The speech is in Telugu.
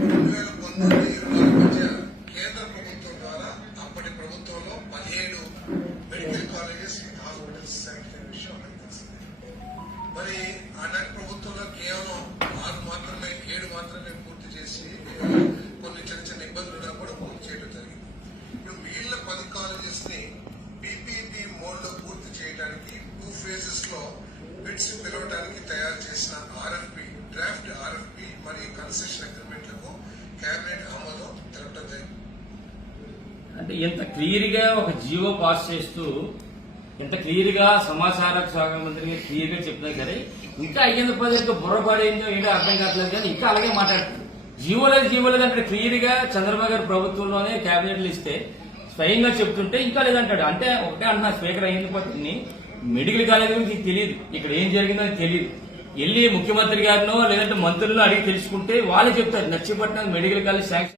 రెండు వేల పంతొమ్మిది ఇరవై మధ్య కేంద్ర ప్రభుత్వం ద్వారా అప్పటి ప్రభుత్వంలో పదిహేడు మెడికల్ కాలేజెస్ హాస్పిటల్స్ శాంక్షన్ విషయం మనకు తెలిసింది మరి ఆనాటి ప్రభుత్వంలో కేవలం ఆరు మాత్రమే ఏడు మాత్రమే పూర్తి చేసి కొన్ని చిన్న చిన్న ఇబ్బందులు ఉన్నా కూడా పూర్తి చేయడం జరిగింది ఇప్పుడు మిగిలిన పది కాలేజెస్ని పీపీపీ మోడ్లో పూర్తి చేయడానికి టూ ఫేజెస్లో బిడ్స్ పిలవడానికి కన్సెషన్ అగ్రిమెంట్లకు కేబినెట్ ఆమోదం తెలపడం జరిగింది. అంటే ఇంత క్లియర్గా ఒక జియో పాస్ చేస్తూ ఇంత క్లియర్గా సమాచార శాఖ మంత్రి క్లియర్గా చెప్పినా సరే ఇంకా అయ్యేందుకు పదిహేను బుర్రపడేందో ఏంటో అర్థం కావట్లేదు కానీ ఇంకా అలాగే మాట్లాడుతుంది. జీవో లేదు జీవో లేదు అంటే క్లియర్గా చంద్రబాబు గారి ప్రభుత్వంలోనే క్యాబినెట్లు ఇస్తే స్వయంగా చెప్తుంటే ఇంకా లేదంటాడు. అంటే ఒకటే అంటున్నా స్పీకర్ అయ్యింది మెడికల్ కాలేజ్ గురించి తెలియదు. ఇక్కడ ఏం జరిగిందో తెలియదు. వెళ్ళి ముఖ్యమంత్రి గారినో లేదంటే మంత్రులను అడిగి తెలుసుకుంటే వాళ్ళు చెప్తారు. నచ్చిపట్నం మెడికల్ కాలేజ్ శాంక్షన్